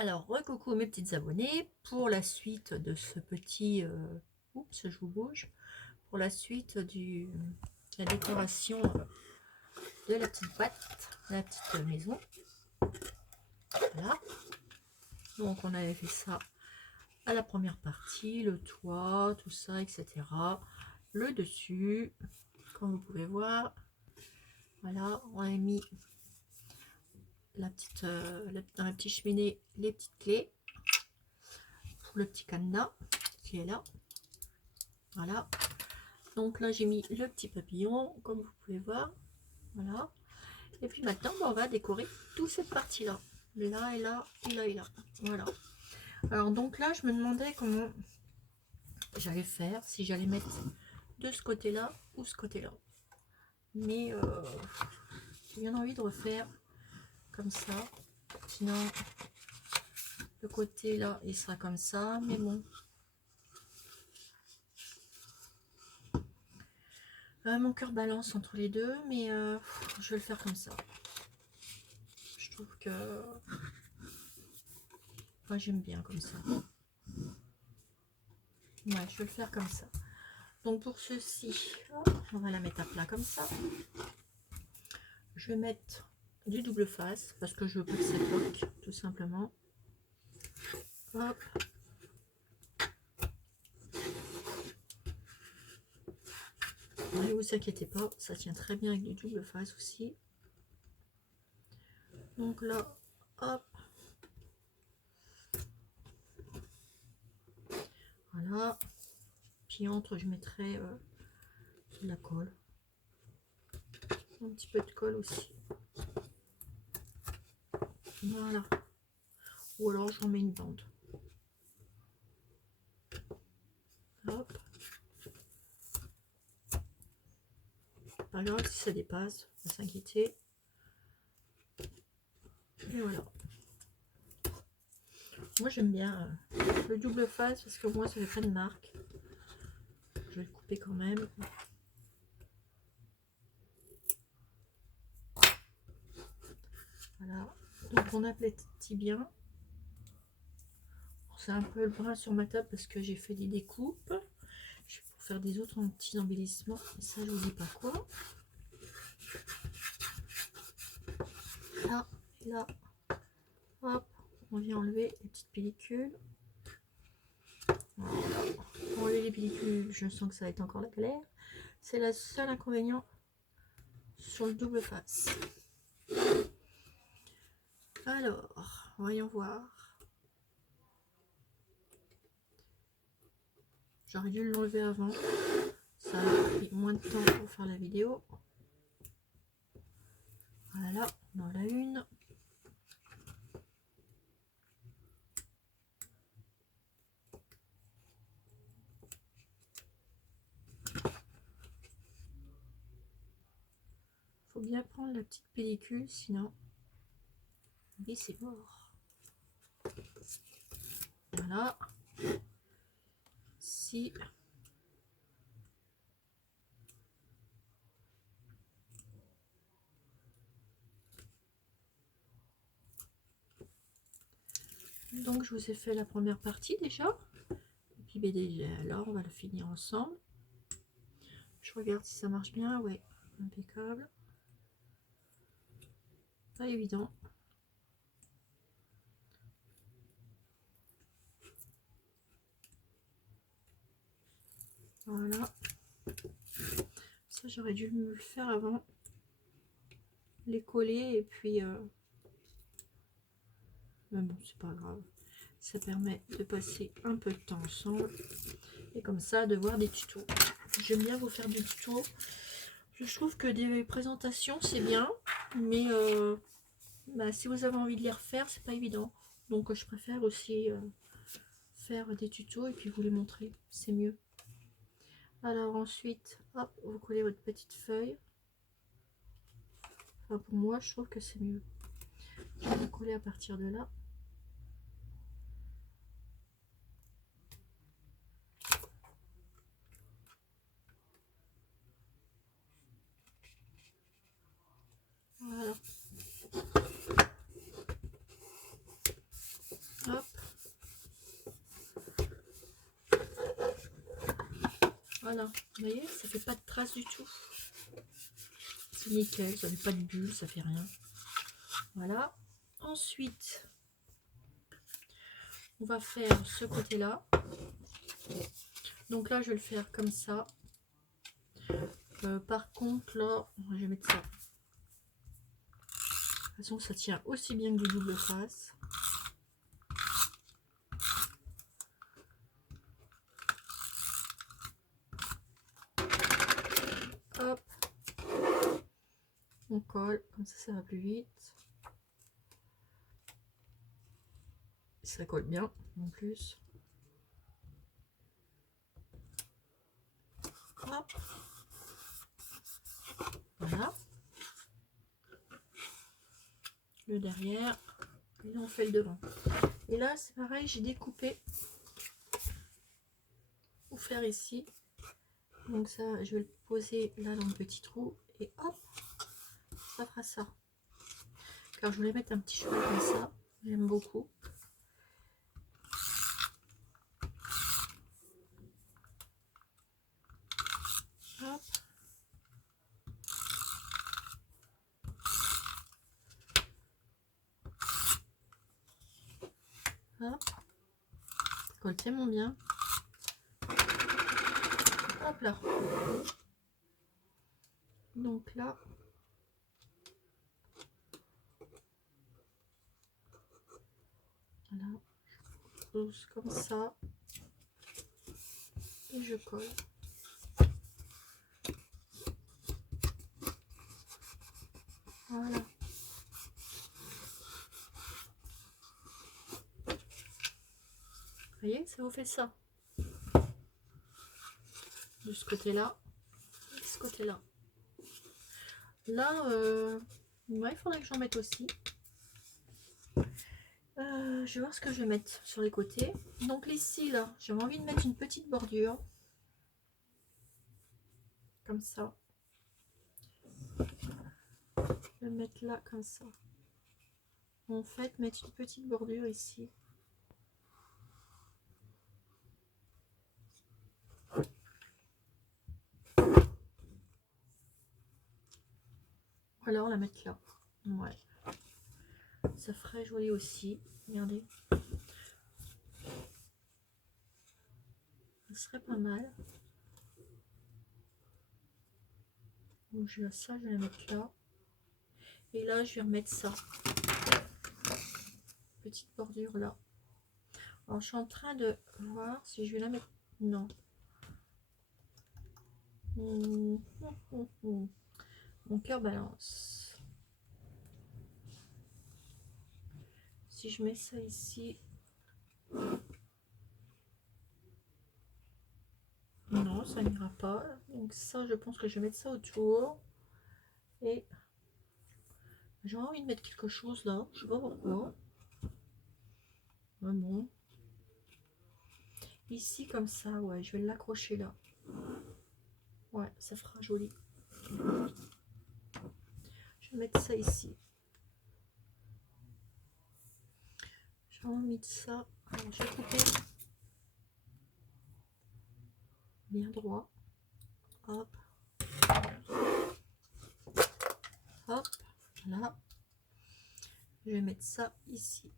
Alors, recoucou mes petites abonnées, pour la suite de ce petit... oups, je vous bouge. Pour la suite de la décoration de la petite boîte, de la petite maison. Voilà. Donc, on avait fait ça à la première partie, le toit, tout ça, etc. Le dessus, comme vous pouvez voir. Voilà, on a mis dans la petite cheminée les petites clés pour le petit cadenas qui est là. Voilà. Donc là j'ai mis le petit papillon comme vous pouvez voir. Voilà. Et puis maintenant on va décorer toute cette partie là. Là et là et là et là. Voilà. Alors donc là je me demandais comment j'allais faire, si j'allais mettre de ce côté là ou ce côté là. Mais j'ai bien envie de refaire comme ça. Sinon le côté là il sera comme ça. Mais bon. Mon cœur balance entre les deux, mais je vais le faire comme ça. Je trouve que moi j'aime bien comme ça. Ouais, je vais le faire comme ça. Donc pour ceci, on va la mettre à plat comme ça. Je vais mettre du double face parce que je veux pas que ça bloque, tout simplement. Hop. Ne vous inquiétez pas, ça tient très bien avec du double face aussi. Donc là, hop. Voilà. Puis entre, je mettrai de la colle. Un petit peu de colle aussi. Voilà. Ou alors j'en mets une bande. Hop. Pas grave si ça dépasse, pas s'inquiéter. Et voilà. Moi j'aime bien le double face parce que moi ça fait pas de marque. Je vais le couper quand même. Voilà. Donc on aplatit bien. C'est un peu le bras sur ma table parce que j'ai fait des découpes. Je vais pour faire des autres petits embellissements. Et ça je vous dis pas quoi. Là, là. Hop. On vient enlever les petites pellicules. Voilà. Pour enlever les pellicules, je sens que ça va être encore la galère. C'est le seul inconvénient sur le double face. Alors, voyons voir. J'aurais dû l'enlever avant. Ça a pris moins de temps pour faire la vidéo. Voilà, on en a une. Faut bien prendre la petite pellicule, sinon oui, c'est mort. Voilà. Si donc je vous ai fait la première partie déjà. Et puis ben, déjà, alors on va le finir ensemble. Je regarde si ça marche bien. Ouais, impeccable. Pas évident. Voilà. Ça j'aurais dû me le faire avant. Les coller et puis mais bon, c'est pas grave. Ça permet de passer un peu de temps ensemble. Et comme ça, de voir des tutos. J'aime bien vous faire des tutos. Je trouve que des présentations, c'est bien. Mais bah, si vous avez envie de les refaire, c'est pas évident. Donc je préfère aussi faire des tutos et puis vous les montrer. C'est mieux. Alors ensuite, hop, vous collez votre petite feuille. Enfin, pour moi, je trouve que c'est mieux. Je vais coller à partir de là. Voilà. Voilà, vous voyez, ça fait pas de traces du tout. C'est nickel, ça fait pas de bulles, ça fait rien. Voilà. Ensuite, on va faire ce côté-là. Donc là, je vais le faire comme ça. Par contre, là, je vais mettre ça. De toute façon, ça tient aussi bien que du double face. Hop. On colle, comme ça va plus vite. Ça colle bien, en plus. Hop. Voilà. Le derrière. Et là, on fait le devant. Et là, c'est pareil, j'ai découpé pour faire ici. Donc ça, je vais le poser là dans le petit trou. Et hop, ça fera ça. Car je voulais mettre un petit cheval comme ça. J'aime beaucoup. Hop. Hop. Ça colle tellement bien. Hop là. Donc là, voilà, je pose comme ça et je colle. Voilà. Vous voyez, ça vous fait ça. De ce côté-là, et de ce côté-là. Là, ouais, il faudrait que j'en mette aussi. Je vais voir ce que je vais mettre sur les côtés. Donc ici, là, j'avais envie de mettre une petite bordure. Comme ça. Je vais le mettre là, comme ça. En fait, mettre une petite bordure ici. Ou alors la mettre là. Ouais. Ça ferait joli aussi. Regardez. Ce serait pas mal. Donc ça, je vais la mettre là. Et là, je vais remettre ça. Petite bordure là. Alors, je suis en train de voir si je vais la mettre. Non. Mon cœur balance. Si je mets ça ici. Non, ça n'ira pas. Donc ça, je pense que je vais mettre ça autour. Et j'ai envie de mettre quelque chose là. Je sais pas pourquoi. Bon. Ici, comme ça, ouais, je vais l'accrocher là. Ouais, ça fera joli. Je vais mettre ça ici. J'ai envie de ça. Alors, je vais couper bien droit. Hop. Hop. Là. Je vais mettre ça ici.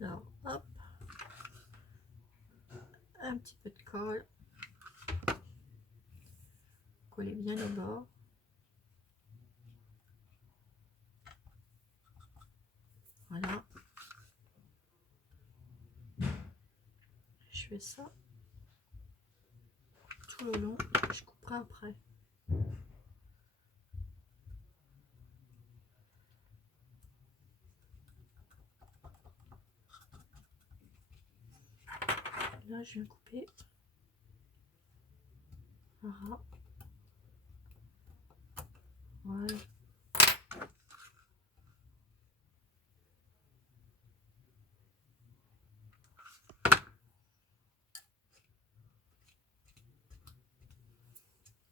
Alors, hop. Un petit peu de colle. Coller bien au bord. Voilà. Je fais ça tout le long. Je couperai après. Là, je viens couper. Voilà. Voilà.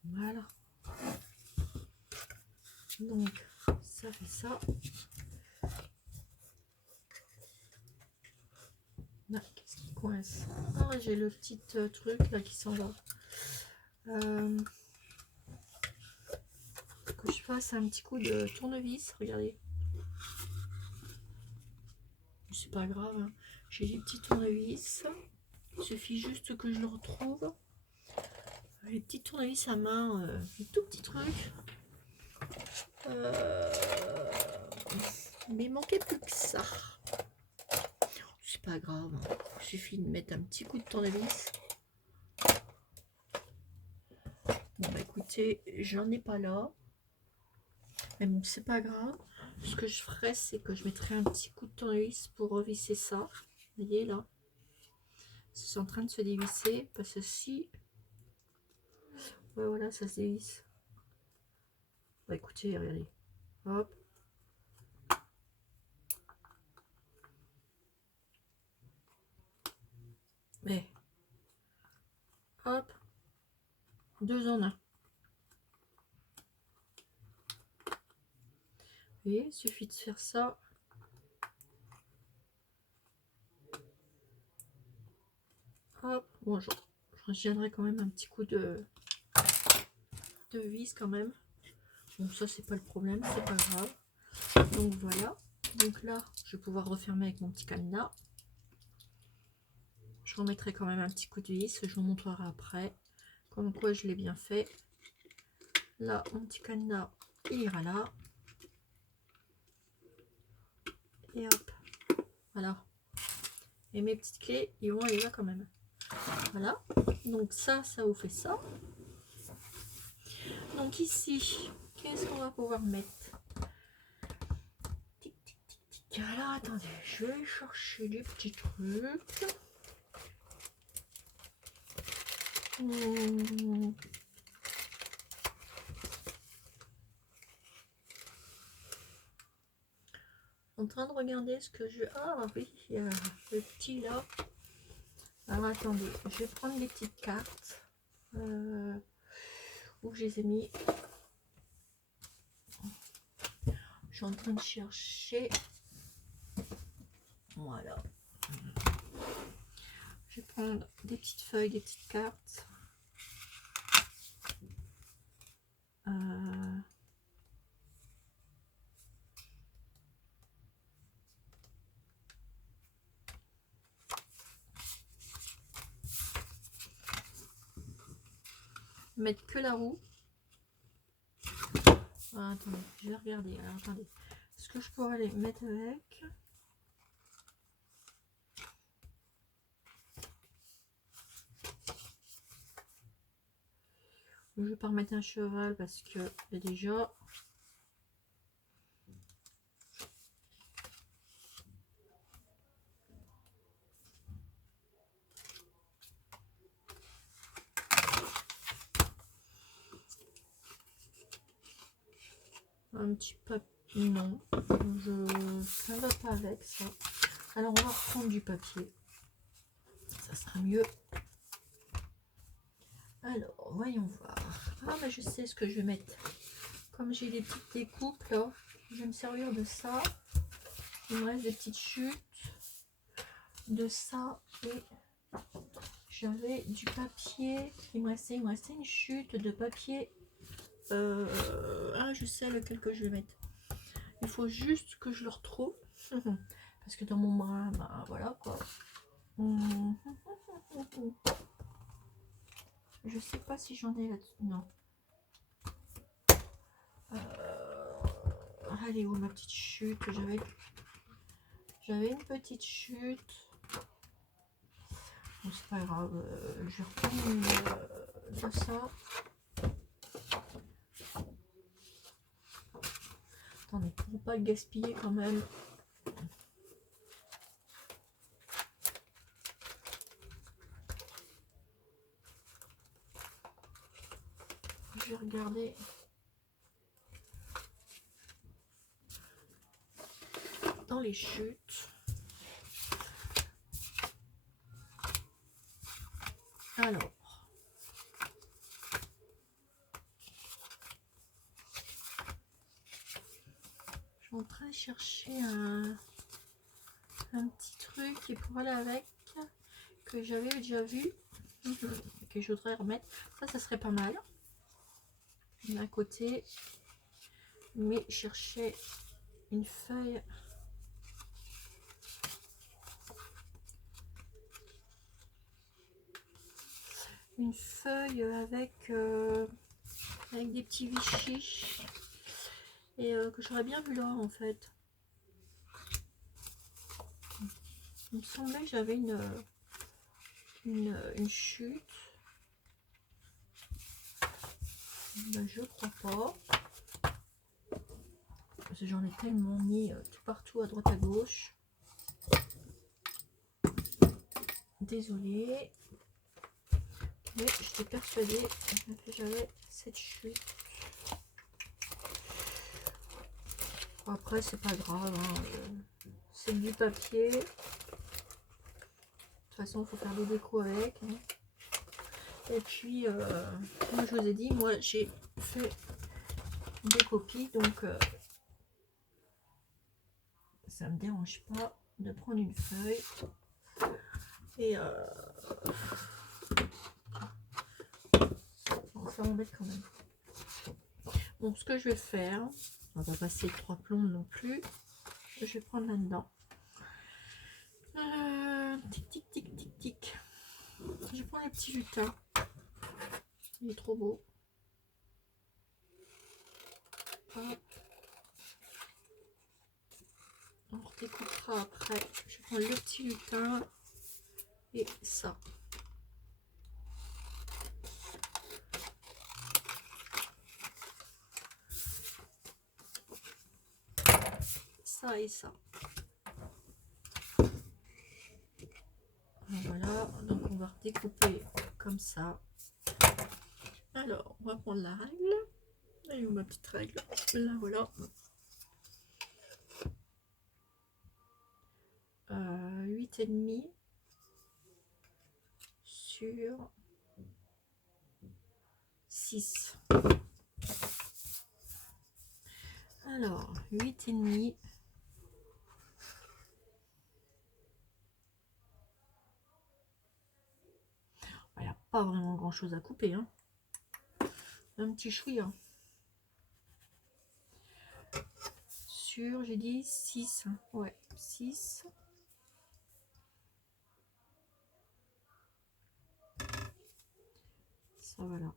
Voilà. Donc, ça fait ça. mince. Ah, j'ai le petit truc là qui s'en va. Que je fasse un petit coup de tournevis, regardez. C'est pas grave, hein. J'ai des petits tournevis. Il suffit juste que je le retrouve. Les petits tournevis à main, des tout petits trucs. Mais il manquait plus que ça. C'est pas grave, hein. Il suffit de mettre un petit coup de tournevis. Bon bah écoutez, j'en ai pas là. Mais bon, c'est pas grave. Ce que je ferais, c'est que je mettrais un petit coup de tournevis pour revisser ça. Vous voyez là, c'est en train de se dévisser. Parce que si... Ouais, voilà, ça se dévisse. Bah écoutez, regardez. Hop. Mais... Hop. 2 en 1. Vous voyez, il suffit de faire ça. Hop. Bon, je viendrai quand même un petit coup de vis quand même. Bon, ça, c'est pas le problème, c'est pas grave. Donc voilà. Donc là, je vais pouvoir refermer avec mon petit cadenas. Je remettrai quand même un petit coup de vis. Je vous montrerai après. Comme quoi, je l'ai bien fait. Là, mon petit cadenas, il ira là. Et hop. Voilà. Et mes petites clés, ils vont aller là quand même. Voilà. Donc ça vous fait ça. Donc ici, qu'est-ce qu'on va pouvoir mettre? Tic, tic, tic, tic. Alors attendez, je vais chercher les petits trucs. En train de regarder ce que je... Ah oui, il y a le petit là. Alors attendez, je vais prendre les petites cartes. Où je les ai mis. Je suis en train de chercher. Voilà. Je vais prendre des petites feuilles, des petites cartes. Mettre que la roue. Ah, attendez, je vais regarder. Alors attendez. Est-ce que je pourrais les mettre avec? Je vais pas remettre un cheval parce que il y a déjà. Un petit papier. Non, ça va pas avec ça. Alors on va reprendre du papier. Ça sera mieux. Alors, voyons voir. Ah, bah, je sais ce que je vais mettre. Comme j'ai des petites découpes là, je vais me servir de ça. Il me reste des petites chutes de ça et j'avais du papier. Il me restait une chute de papier. Ah, je sais lequel que je vais mettre. Il faut juste que je le retrouve. Parce que dans mon bras, bah voilà quoi. Je sais pas si j'en ai là-dessus. Non. Allez, où ma petite chute? J'avais une petite chute. Bon, c'est pas grave. Je vais reprendre de ça. Attendez, pour pas le gaspiller quand même. Je vais regarder. Dans les chutes. Alors. Je suis en train de chercher un petit truc qui pourrait aller avec. que j'avais déjà vu, que je voudrais remettre. Ça serait pas mal. D'un côté, mais je cherchais une feuille. Une feuille avec des petits Vichy. Et que j'aurais bien vu là en fait. Il me semblait que j'avais une chute. Ben, je crois pas. Parce que j'en ai tellement mis tout partout à droite à gauche. Désolée. Mais j'étais persuadée que j'avais cette chute. Bon, après c'est pas grave. Hein. C'est du papier. De toute façon il faut faire des décos avec. Hein. Et puis, comme je vous ai dit, moi j'ai fait des copies, donc ça me dérange pas de prendre une feuille et bon, ça m'embête quand même. Bon, ce que je vais faire, on va pas passer 3 plombes non plus. Je vais prendre là-dedans. Tic tic tic tic tic. Je prends le petit lutin. Il est trop beau. Hop. On redécoupera après. Je prends le petit lutin et ça. Ça et ça. Voilà, donc on va redécouper comme ça. Alors, on va prendre la règle. Elle est où ma petite règle? Là, voilà. 8,5 sur 6. Alors, 8,5. Il n'y a pas vraiment grand chose à couper. Hein. Un petit chouïa. Hein. Sur, j'ai dit 6. Ouais, 6. Ça, voilà.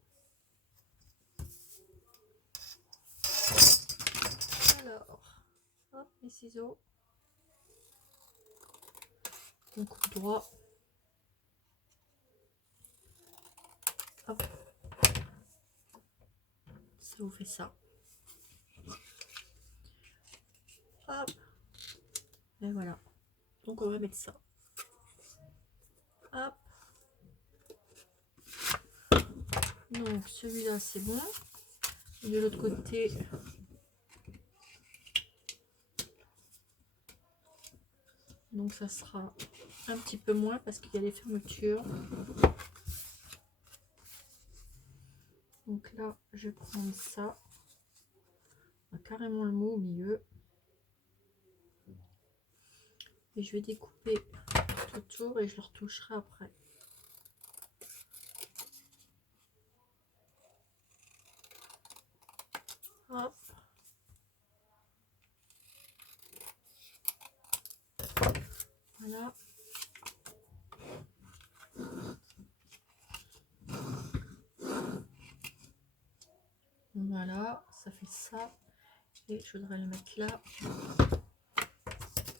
Alors, hop, les ciseaux. On coupe droit. Hop. Ça vous fait ça. Hop. Et voilà. Donc on va mettre ça. Hop. Donc celui-là c'est bon. Et de l'autre côté, donc ça sera un petit peu moins parce qu'il y a les fermetures. Donc là, je vais prendre ça. On a carrément le mot au milieu. Et je vais découper tout autour et je le retoucherai après. Hop. Voilà. Voilà, ça fait ça. Et je voudrais le mettre là.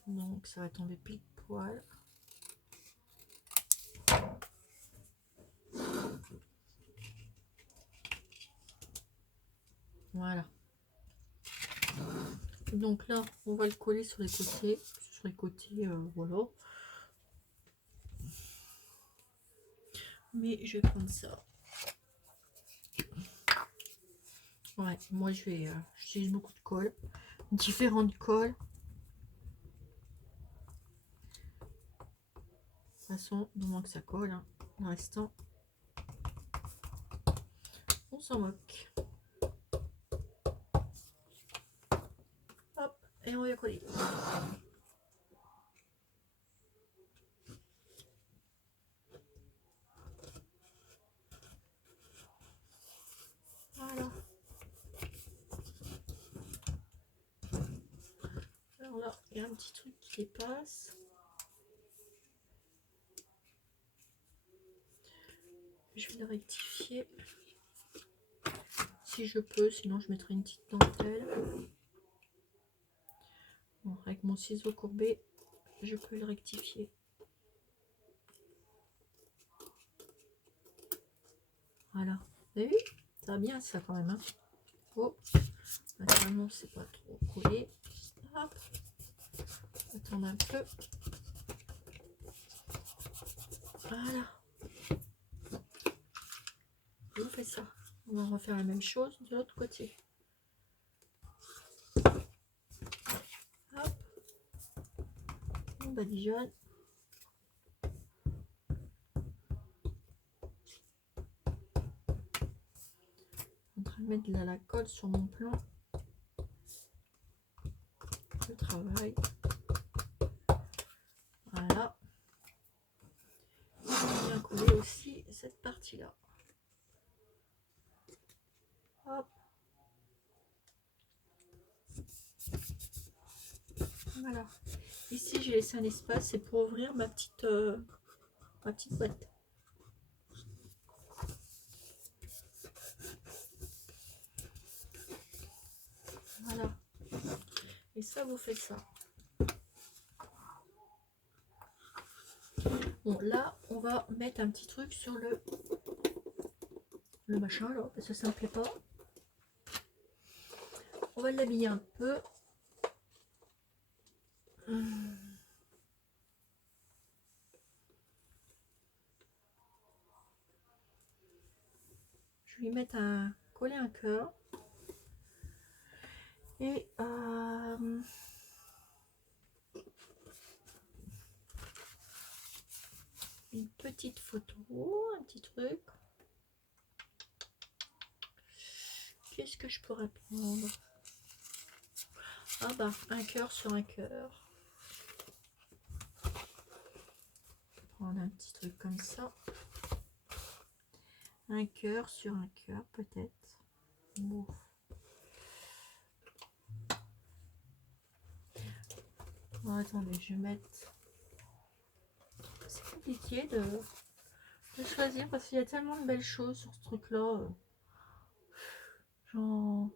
Donc ça va tomber pile poil. Voilà. Donc là, on va le coller sur les côtés. Sur les côtés, voilà. Mais je vais prendre ça. Ouais, moi j'utilise beaucoup de colle. Différentes colles. De toute façon, du moins que ça colle. Hein. Le restant, on s'en moque. Hop, et on va coller. Voilà, il y a un petit truc qui dépasse. Je vais le rectifier. Si je peux, sinon je mettrai une petite dentelle. Bon, avec mon ciseau courbé, je peux le rectifier. Voilà. Vous avez vu? Ça va bien ça quand même. Hein. Oh, naturellement c'est pas trop collé. Hop. Attendre un peu. Voilà. On fait ça. On va refaire la même chose de l'autre côté. Hop. On badigeonne. En train de mettre de la colle sur mon plan de travail. Voilà. Bien coller aussi cette partie là. Hop. Voilà. Ici j'ai laissé un espace, c'est pour ouvrir ma petite boîte. Voilà. Et ça vous faites ça. Bon là on va mettre un petit truc sur le machin là, parce que ça me plaît pas. On va l'habiller un peu. Je vais lui mettre coller un cœur. Et une petite photo, un petit truc. Qu'est-ce que je pourrais prendre? Ah bah, un cœur sur un cœur. Prendre un petit truc comme ça. Un cœur sur un cœur, peut-être. Bon. Oh, attendez, je vais mettre... C'est compliqué de choisir parce qu'il y a tellement de belles choses sur ce truc-là. Genre...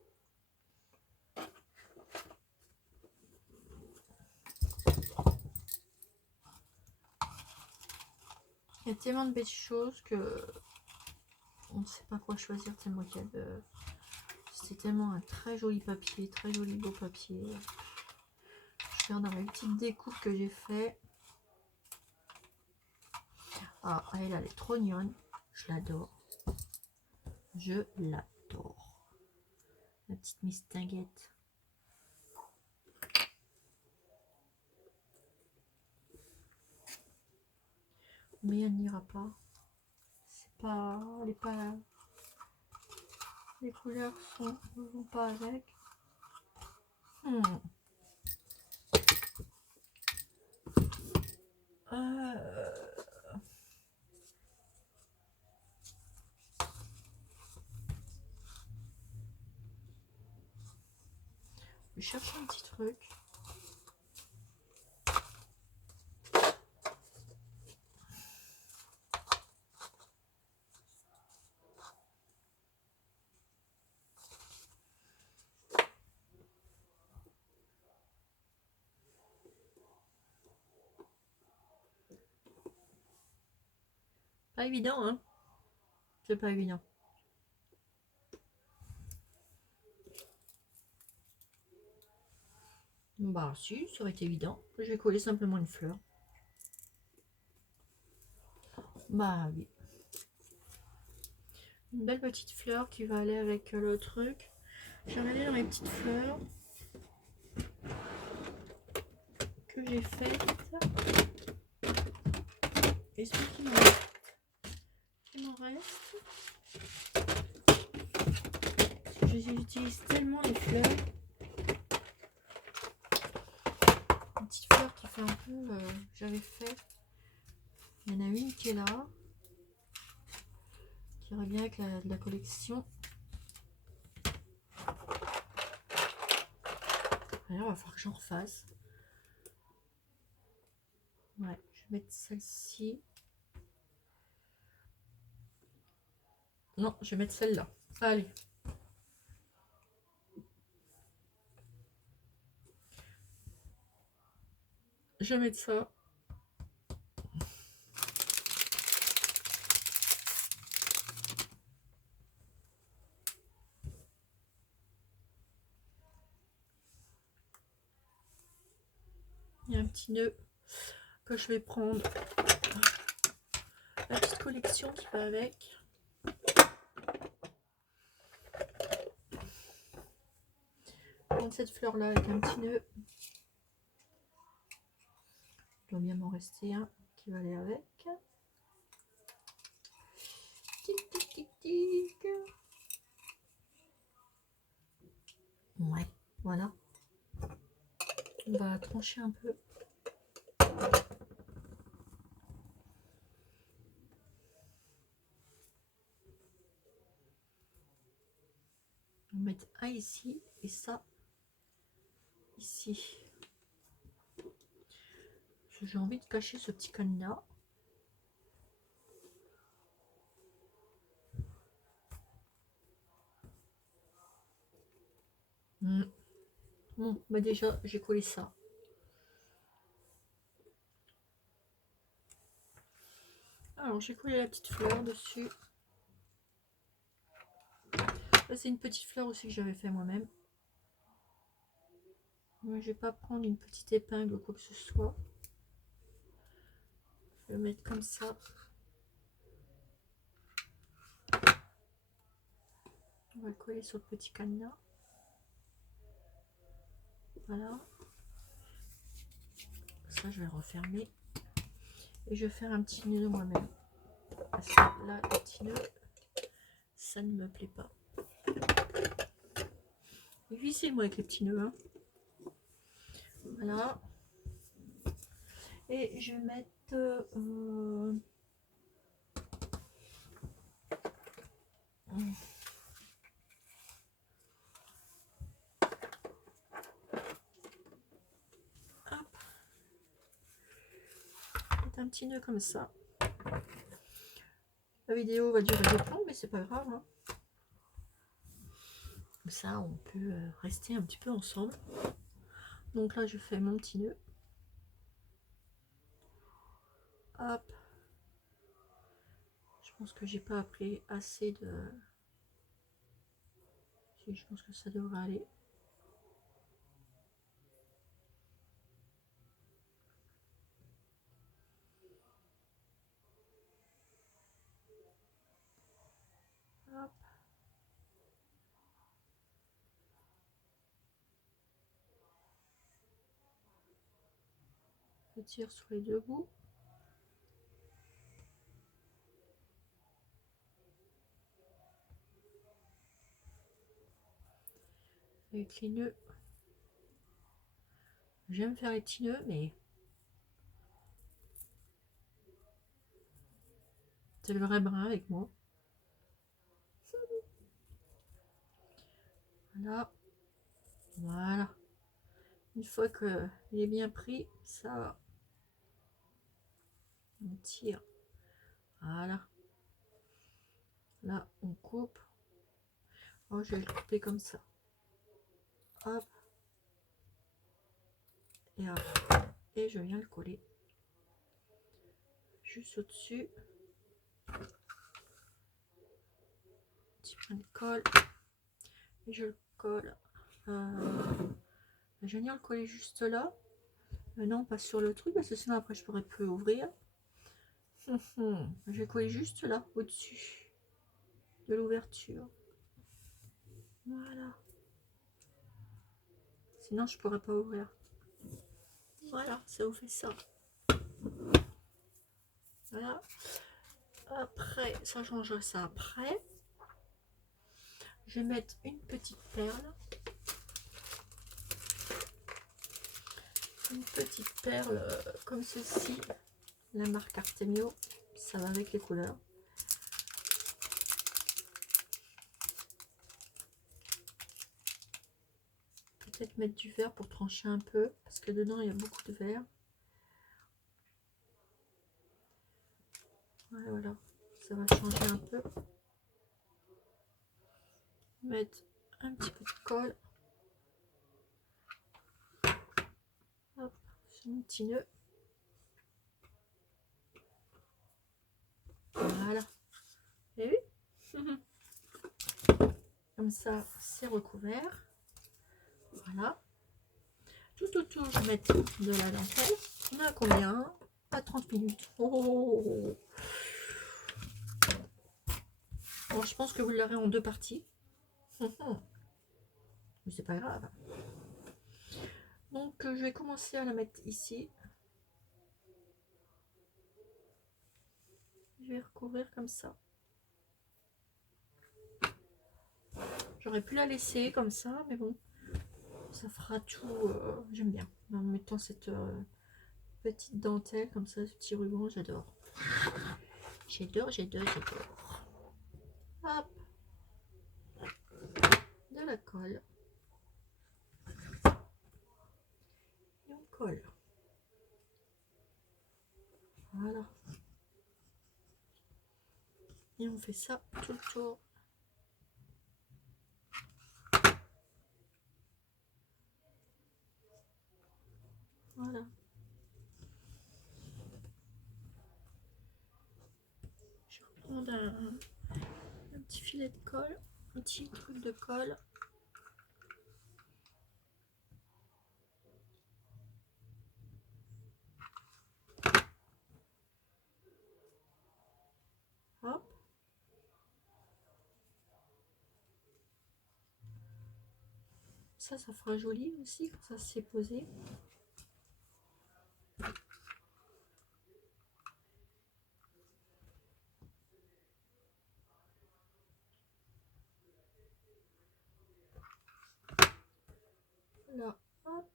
Il y a tellement de belles choses que on ne sait pas quoi choisir tellement qu'il y a de... C'est tellement un très joli papier, très joli beau papier. Je regarde dans ma petite découpe que j'ai fait. Ah, elle est trop mignonne. Je l'adore. Je l'adore. La petite mistinguette. Mais elle n'ira pas. C'est pas... Elle est pas... Les couleurs ne vont pas avec. Je cherche un petit truc. Pas évident, hein? C'est pas évident. Bah si, ça aurait été évident. Je vais coller simplement une fleur. Bah oui. Une belle petite fleur qui va aller avec le truc. J'ai regardé dans les petites fleurs que j'ai faites. Et ce qui m'en reste. J'utilise tellement les fleurs. Une petite fleur qui fait un peu... j'avais fait. Il y en a une qui est là. Qui irait bien avec la collection. Alors, il va falloir que j'en refasse. Ouais, je vais mettre celle-ci. Non, je vais mettre celle-là. Allez. Je vais mettre ça. Il y a un petit nœud que je vais prendre. La petite collection qui va avec. Prendre cette fleur là avec un petit nœud. Il doit bien m'en rester un qui va aller avec. Tic tic tic tic. Ouais, voilà. On va trancher un peu. On va mettre un ici et ça ici. J'ai envie de cacher ce petit cadenas. Bon, bah déjà, j'ai collé ça. Alors, j'ai collé la petite fleur dessus. C'est une petite fleur aussi que j'avais fait moi-même. Moi, je vais pas prendre une petite épingle ou quoi que ce soit. Je vais le mettre comme ça. On va le coller sur le petit cadenas. Voilà. Ça, je vais le refermer. Et je vais faire un petit nœud moi-même. Parce que là, le petit nœud, ça ne me plaît pas. Visez-moi avec les petits nœuds. Hein. Voilà. Et je vais mettre... un petit nœud comme ça. La vidéo va durer des plombs, mais c'est pas grave. Hein. Comme ça, on peut rester un petit peu ensemble. Donc là, je fais mon petit nœud. Hop. Je pense que j'ai pas appris assez de... Si, je pense que ça devrait aller. Hop. Je tire sur les deux bouts. Avec les nœuds. J'aime faire les petits nœuds, mais c'est le vrai brin avec moi. Voilà. Voilà. Une fois qu'il est bien pris, ça va. On tire. Voilà. Là, on coupe. Oh, je vais le couper comme ça. Hop. Et hop. Et je viens le coller. Juste au-dessus. Petit point de colle. Et je le colle. Je viens le coller juste là. Non, pas sur le truc, parce que sinon après je pourrais plus ouvrir. Je vais coller juste là, au-dessus de l'ouverture. Voilà. Sinon je pourrais pas ouvrir. Voilà, ça vous fait ça. Voilà. Après, ça changerait ça après. Je vais mettre une petite perle. Une petite perle comme ceci. La marque Artemio. Ça va avec les couleurs. Peut-être mettre du vert pour trancher un peu. Parce que dedans, il y a beaucoup de vert. Voilà, ça va changer un peu. Mettre un petit peu de colle. Hop, sur mon petit nœud. Voilà. Et oui. Comme ça, c'est recouvert. Voilà. Tout autour, je vais mettre de la dentelle. On a combien? À 30 minutes. Oh. Bon, je pense que vous l'aurez en 2 parties. Mais c'est pas grave. Donc, je vais commencer à la mettre ici. Je vais recouvrir comme ça. J'aurais pu la laisser comme ça, mais bon, ça fera tout. J'aime bien. En mettant cette petite dentelle comme ça, ce petit ruban, j'adore. J'adore, j'adore, j'adore. Hop. De la colle. Et on colle. Voilà. Et on fait ça tout le tour. Voilà. Je vais reprendre un petit filet de colle, un petit truc de colle. Hop. Ça fera joli aussi quand ça s'est posé. Là, hop,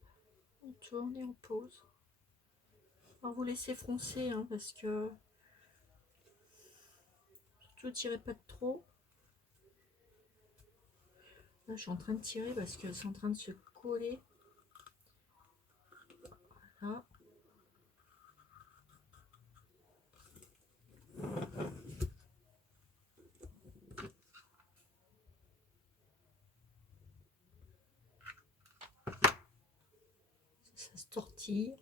on tourne et on pose. Alors vous laissez froncer hein, parce que surtout tirez pas de trop. Là je suis en train de tirer parce que c'est en train de se coller. Voilà. Ça se tortille.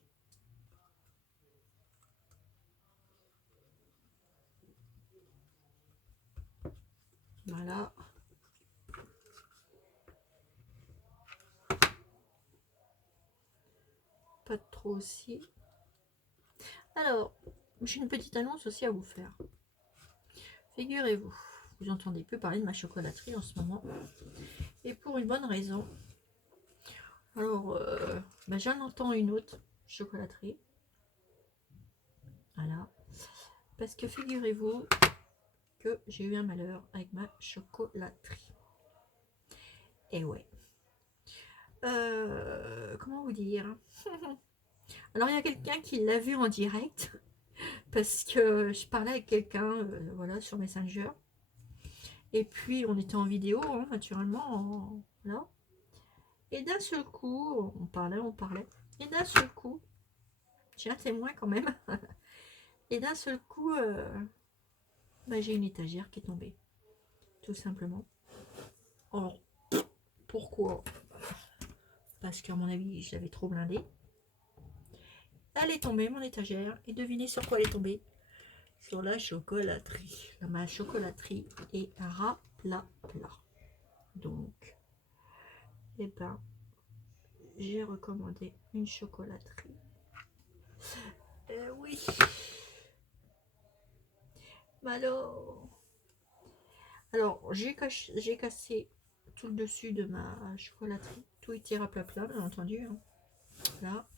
Voilà. Pas de trop aussi. Alors, j'ai une petite annonce aussi à vous faire. Figurez-vous, vous entendez peu parler de ma chocolaterie en ce moment. Et pour une bonne raison. Alors, j'en entends une autre chocolaterie. Voilà. Parce que figurez-vous que j'ai eu un malheur avec ma chocolaterie. Et ouais. Comment vous dire? Alors, il y a quelqu'un qui l'a vu en direct. Parce que je parlais avec quelqu'un voilà, sur Messenger. Et puis, on était en vidéo, hein, naturellement. Là. Et d'un seul coup, on parlait. Et d'un seul coup, j'ai un témoin quand même. Et d'un seul coup, j'ai une étagère qui est tombée. Tout simplement. Alors, pourquoi? Parce qu'à mon avis, je l'avais trop blindée. Elle est tombée, mon étagère. Et devinez sur quoi elle est tombée? Sur la chocolaterie. Ma chocolaterie est plat. Donc, eh ben, j'ai recommandé une chocolaterie. Oui. Alors j'ai cassé tout le dessus de ma chocolaterie. Tout était à plat, bien entendu. Hein. Là.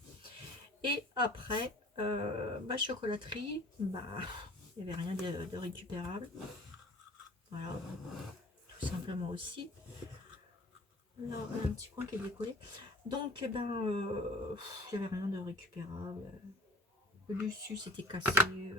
Et après, ma chocolaterie, il n'y avait rien de récupérable. Voilà. Tout simplement aussi. Là, un petit coin qui est décollé. Donc, il n'y avait rien de récupérable. Le dessus, c'était cassé.